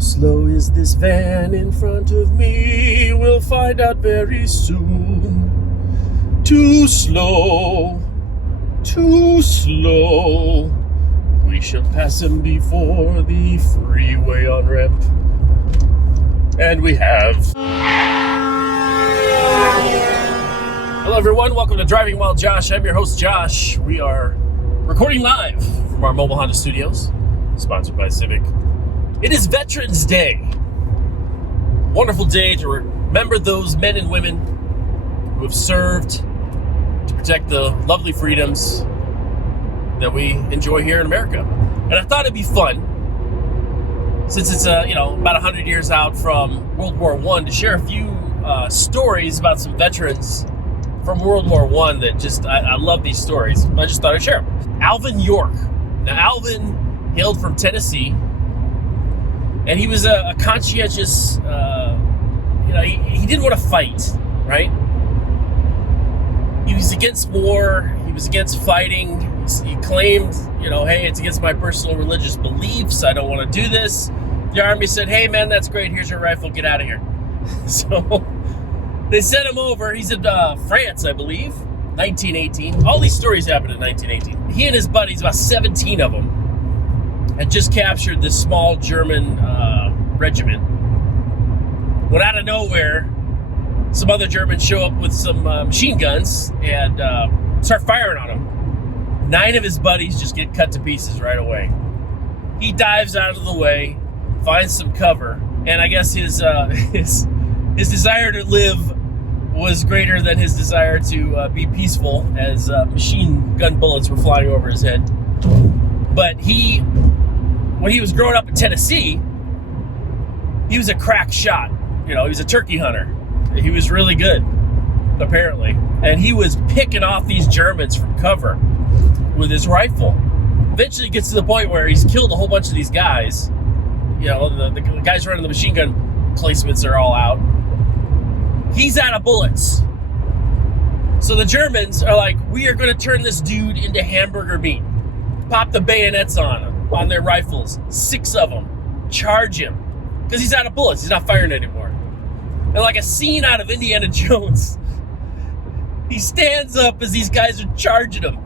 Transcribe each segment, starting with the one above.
Slow is this van in front of me? We'll find out very soon. Too slow, too slow. We shall pass him before the freeway on-ramp. And we have. Hello everyone, welcome to Driving While Josh. I'm your host Josh. We are recording live from our mobile Honda studios, sponsored by Civic. It is Veterans Day. Wonderful day to remember those men and women who have served to protect the lovely freedoms that we enjoy here in America. And I thought it'd be fun, since it's about 100 years out from World War I, to share a few stories about some veterans from World War I that just, I love these stories. I just thought I'd share them. Alvin York. Now, Alvin hailed from Tennessee, and he was a conscientious, he didn't want to fight, right? He was against war. He was against fighting. He claimed, hey, it's against my personal religious beliefs. I don't want to do this. The Army said, hey, man, that's great. Here's your rifle. Get out of here. So they sent him over. He's in France, I believe, 1918. All these stories happened in 1918. He and his buddies, about 17 of them, had just captured this small German regiment. When out of nowhere, some other Germans show up with some machine guns and start firing on him. 9 of his buddies just get cut to pieces right away. He dives out of the way, finds some cover, and I guess his desire to live was greater than his desire to be peaceful, as machine gun bullets were flying over his head. But when he was growing up in Tennessee, he was a crack shot. He was a turkey hunter. He was really good, apparently. And he was picking off these Germans from cover with his rifle. Eventually gets to the point where he's killed a whole bunch of these guys. The guys running the machine gun placements are all out. He's out of bullets. So the Germans are like, we are going to turn this dude into hamburger meat. Pop the bayonets on him, on their rifles. 6 of them. Charge him. Because he's out of bullets. He's not firing anymore. And like a scene out of Indiana Jones, he stands up as these guys are charging him,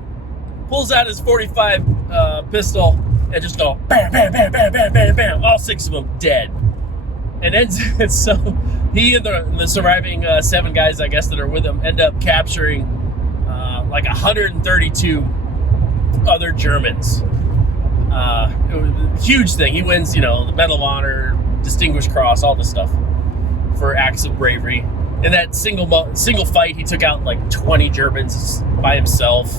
pulls out his .45 pistol, and just go bam, bam, bam, bam, bam, bam, bam. All 6 of them dead. And so he and the surviving 7 guys, I guess, that are with him, end up capturing like 132 other Germans. It was a huge thing. He wins, the Medal of Honor, Distinguished Cross, all this stuff for acts of bravery. In that single fight, he took out like 20 Germans by himself.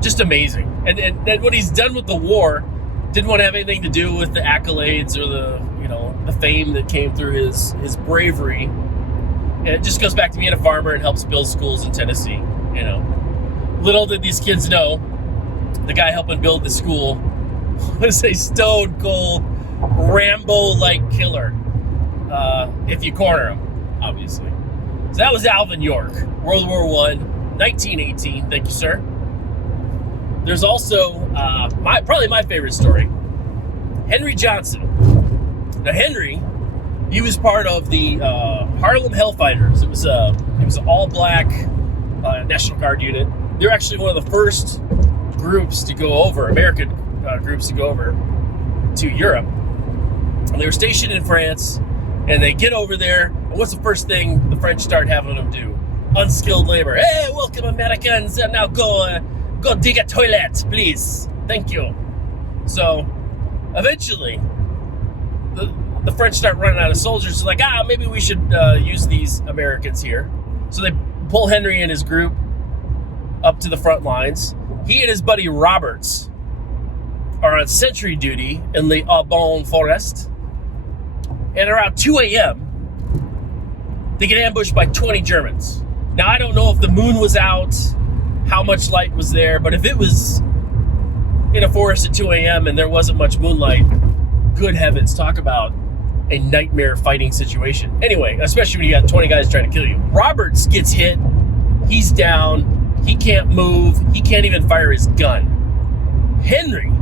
Just amazing. And then when he's done with the war, didn't want to have anything to do with the accolades or the fame that came through his bravery. And it just goes back to being a farmer and helps build schools in Tennessee. Little did these kids know, the guy helping build the school was a stone cold Rambo-like killer. If you corner him, obviously. So that was Alvin York, World War I, 1918. Thank you, sir. There's also probably my favorite story, Henry Johnson. Now, Henry, he was part of the Harlem Hellfighters. It was an all-black National Guard unit. They're actually one of the first groups to go over, American groups to go over to Europe. And they were stationed in France, and they get over there, and what's the first thing the French start having them do? Unskilled labor. Hey, welcome Americans, and now go dig a toilet, please. Thank you. So, eventually, the French start running out of soldiers. It's like, maybe we should use these Americans here. So they pull Henry and his group up to the front lines. He and his buddy Roberts are on sentry duty in the Aubonne Forest. And around 2 a.m., they get ambushed by 20 Germans. Now, I don't know if the moon was out, how much light was there, but if it was in a forest at 2 a.m. and there wasn't much moonlight, good heavens, talk about a nightmare fighting situation. Anyway, especially when you got 20 guys trying to kill you. Roberts gets hit. He's down. He can't move. He can't even fire his gun. Henry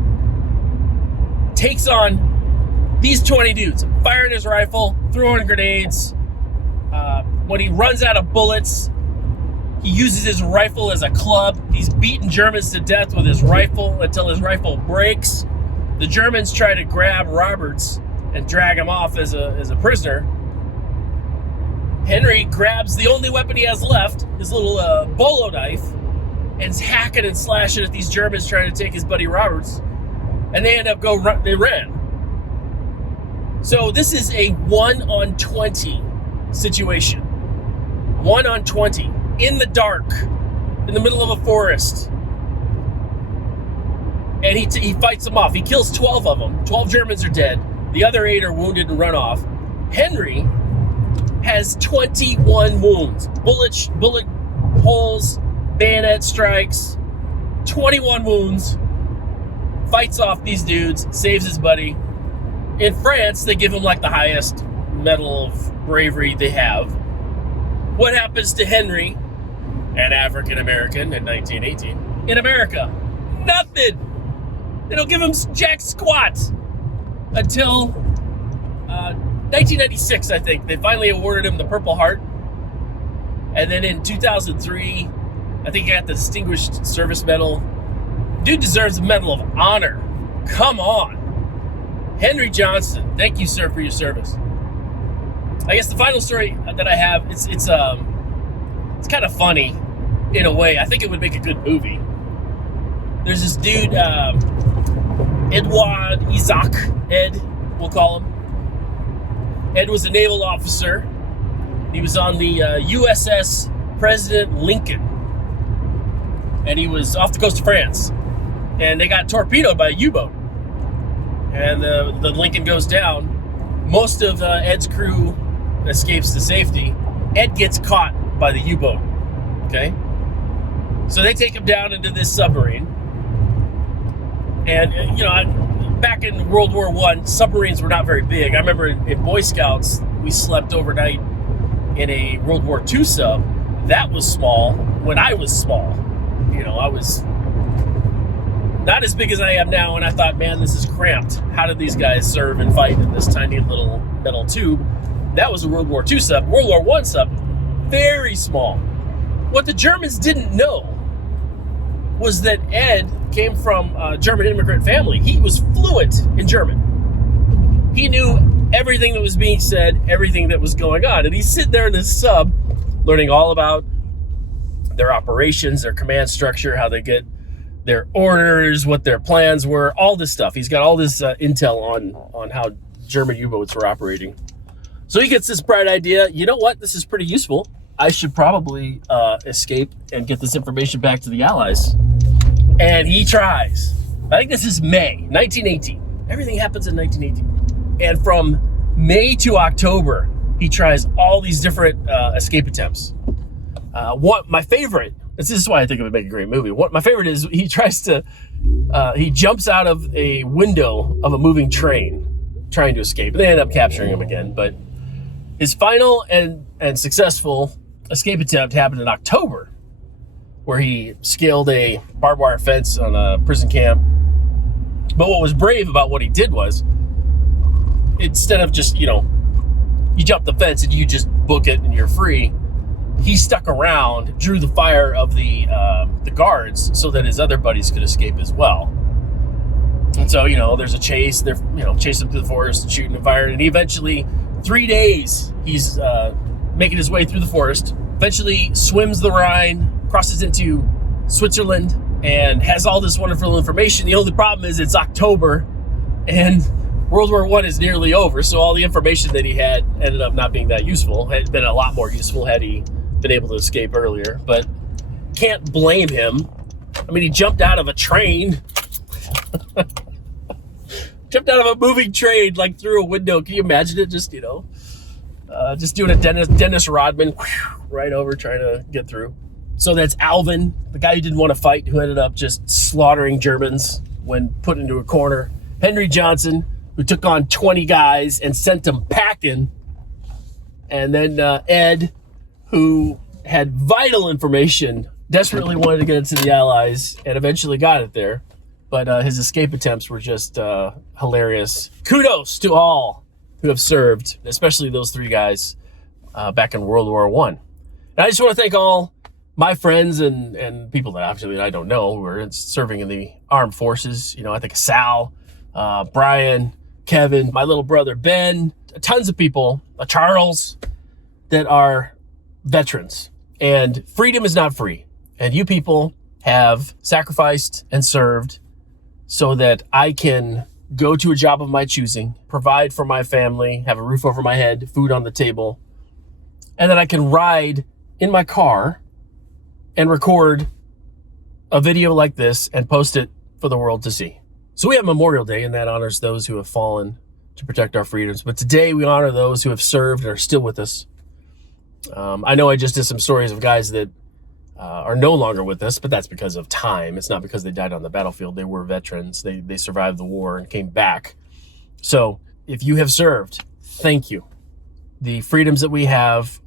takes on These 20 dudes firing his rifle, throwing grenades. When he runs out of bullets, he uses his rifle as a club. He's beating Germans to death with his rifle until his rifle breaks. The Germans try to grab Roberts and drag him off as a prisoner. Henry grabs the only weapon he has left, his little bolo knife, and is hacking and slashing at these Germans trying to take his buddy Roberts. And they end up they ran. So this is a 1-on-20 situation. 1-on-20 in the dark, in the middle of a forest. And he fights them off. He kills 12 of them. 12 Germans are dead. The other 8 are wounded and run off. Henry has 21 wounds. Bullet holes, bayonet strikes, 21 wounds. Fights off these dudes, saves his buddy. In France, they give him like the highest medal of bravery they have. What happens to Henry, an African American in 1918, in America? Nothing. They don't give him jack squat until 1996, I think. They finally awarded him the Purple Heart. And then in 2003, I think he got the Distinguished Service Medal. Dude deserves a Medal of Honor. Come on. Henry Johnston, thank you, sir, for your service. I guess the final story that I have, it's kind of funny in a way. I think it would make a good movie. There's this dude, Edouard Isaac, Ed, we'll call him. Ed was a naval officer. He was on the USS President Lincoln. And he was off the coast of France. And they got torpedoed by a U-boat. And the Lincoln goes down. Most of Ed's crew escapes to safety. Ed gets caught by the U-boat. Okay? So they take him down into this submarine. And, back in World War I, submarines were not very big. I remember in Boy Scouts, we slept overnight in a World War II sub. That was small when I was small. I was not as big as I am now, and I thought, man, this is cramped. How did these guys serve and fight in this tiny little metal tube? That was a World War II sub. World War I sub, very small. What the Germans didn't know was that Ed came from a German immigrant family. He was fluent in German. He knew everything that was being said, everything that was going on. And he's sitting there in this sub, learning all about their operations, their command structure, how they get their orders, what their plans were, all this stuff. He's got all this intel on how German U-boats were operating. So he gets this bright idea. You know what? This is pretty useful. I should probably escape and get this information back to the Allies. And he tries. I think this is May 1918. Everything happens in 1918. And from May to October, he tries all these different escape attempts. My favorite, this is why I think it would make a great movie. My favorite is he jumps out of a window of a moving train trying to escape. They end up capturing him again. But his final and successful escape attempt happened in October, where he scaled a barbed wire fence on a prison camp. But what was brave about what he did was, instead of just, you jump the fence and you just book it and you're free, he stuck around, drew the fire of the guards so that his other buddies could escape as well. And so, there's a chase. They're, chasing him through the forest, shooting and firing. And he eventually, 3 days, he's making his way through the forest, eventually swims the Rhine, crosses into Switzerland, and has all this wonderful information. The only problem is it's October, and World War I is nearly over, so all the information that he had ended up not being that useful. Had been a lot more useful had he been able to escape earlier, but can't blame him. I mean, he jumped out of a train. Jumped out of a moving train, like through a window. Can you imagine it? Just doing a Dennis Rodman right over trying to get through. So that's Alvin, the guy who didn't want to fight, who ended up just slaughtering Germans when put into a corner. Henry Johnson, who took on 20 guys and sent them packing. And then Ed, who had vital information, desperately wanted to get it to the Allies and eventually got it there. but his escape attempts were just hilarious. Kudos to all who have served, especially those three guys back in World War I. And I just want to thank all my friends and people that obviously I don't know who are serving in the armed forces. I think Sal, Brian, Kevin, my little brother Ben, tons of people, Charles, that are veterans. And freedom is not free. And you people have sacrificed and served so that I can go to a job of my choosing, provide for my family, have a roof over my head, food on the table, and that I can ride in my car and record a video like this and post it for the world to see. So we have Memorial Day, and that honors those who have fallen to protect our freedoms. But today we honor those who have served and are still with us. I know I just did some stories of guys that are no longer with us, but that's because of time. It's not because they died on the battlefield. They were veterans. They survived the war and came back. So if you have served, thank you. The freedoms that we have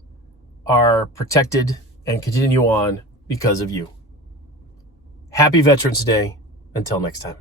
are protected and continue on because of you. Happy Veterans Day. Until next time.